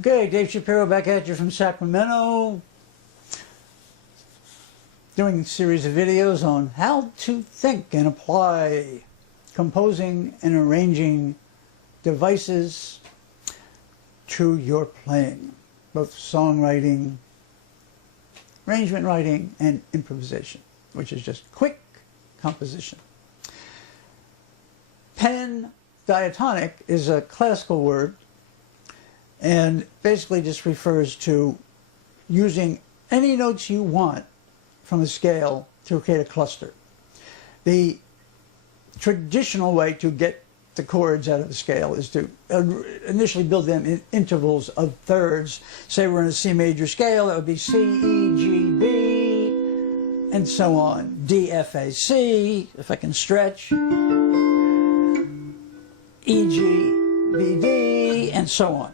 Okay, Dave Shapiro back at you from Sacramento, doing a series of videos on how to think and apply composing and arranging devices to your playing, both songwriting, arrangement writing, and improvisation, which is just quick composition. Pandiatonic is a classical word and basically just refers to using any notes you want from a scale to create a cluster. The traditional way to get the chords out of the scale is to initially build them in intervals of thirds. Say we're in a C major scale, that would be C, E, G, B, and so on. D, F, A, C, if I can stretch. E, G, B, D, and so on.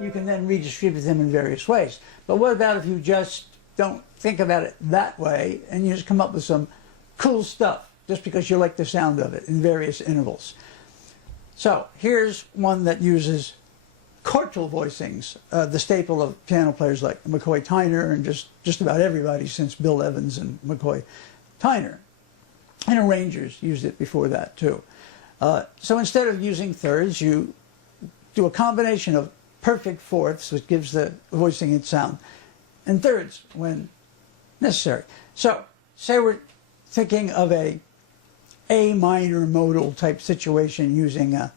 You can then redistribute them in various ways. But what about if you just don't think about it that way and you just come up with some cool stuff just because you like the sound of it in various intervals? So here's one that uses chordal voicings, the staple of piano players like McCoy Tyner and just about everybody since Bill Evans and McCoy Tyner. And arrangers used it before that too. So instead of using thirds, you do a combination of perfect fourths, which gives the voicing its sound, and thirds when necessary. So say we're thinking of a minor modal type situation using a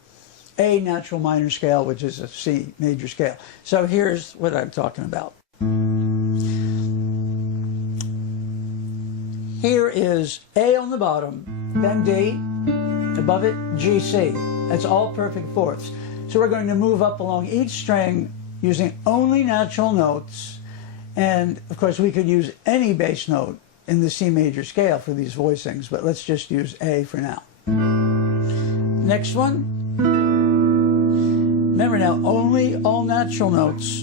natural minor scale, which is a C major scale. So here's what I'm talking about. Here is A on the bottom, then D, above it G, C. That's all perfect fourths. So we're going to move up along each string using only natural notes, and of course we could use any bass note in the C major scale for these voicings, but let's just use A for now. Next one. Remember now, only all natural notes.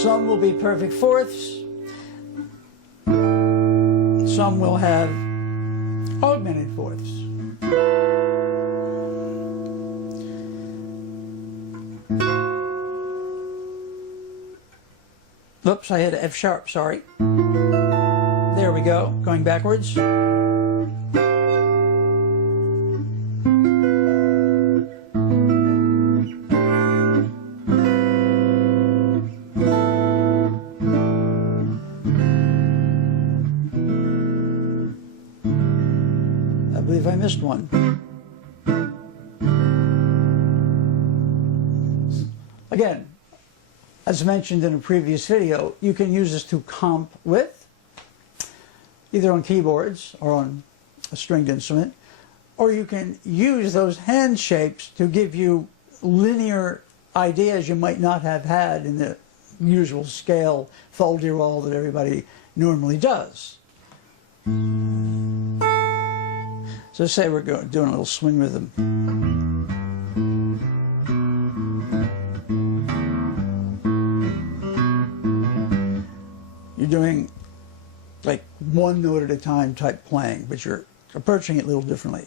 Some will be perfect fourths. Some will have augmented fourths. Oops, I had F sharp, sorry. There we go, going backwards. I believe I missed one. Again, as mentioned in a previous video, you can use this to comp with, either on keyboards or on a stringed instrument, or you can use those hand shapes to give you linear ideas you might not have had in the usual scale fol-de-rol that everybody normally does. So say we're doing a little swing rhythm. You're doing like one note at a time type playing, but you're approaching it a little differently.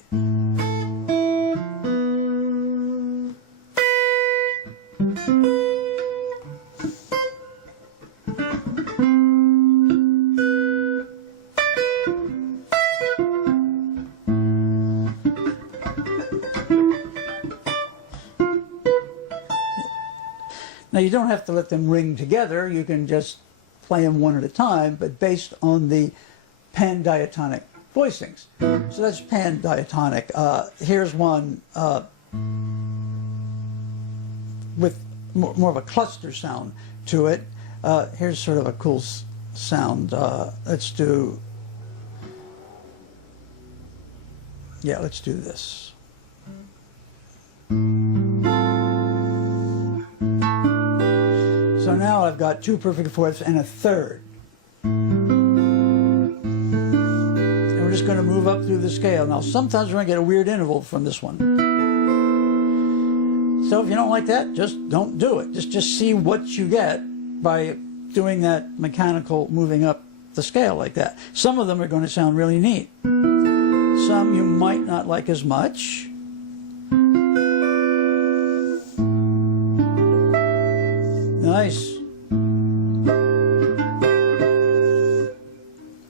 Now you don't have to let them ring together, you can just play them one at a time, but based on the pandiatonic voicings. So that's pandiatonic. Here's one with more of a cluster sound to it. Here's sort of a cool sound. Let's do this. So now I've got two perfect fourths and a third. And we're just going to move up through the scale. Now sometimes we're going to get a weird interval from this one. So if you don't like that, just don't do it. Just see what you get by doing that mechanical moving up the scale like that. Some of them are going to sound really neat. Some you might not like as much. nice.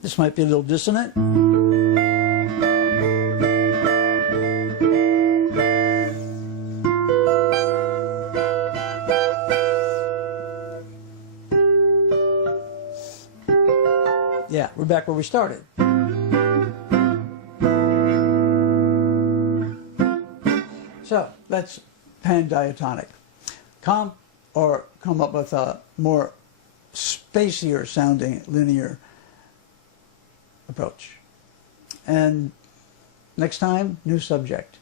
This might be a little dissonant. Yeah, we're back where we started. So that's pandiatonic. Come up with a more spacier sounding linear approach. And next time, new subject.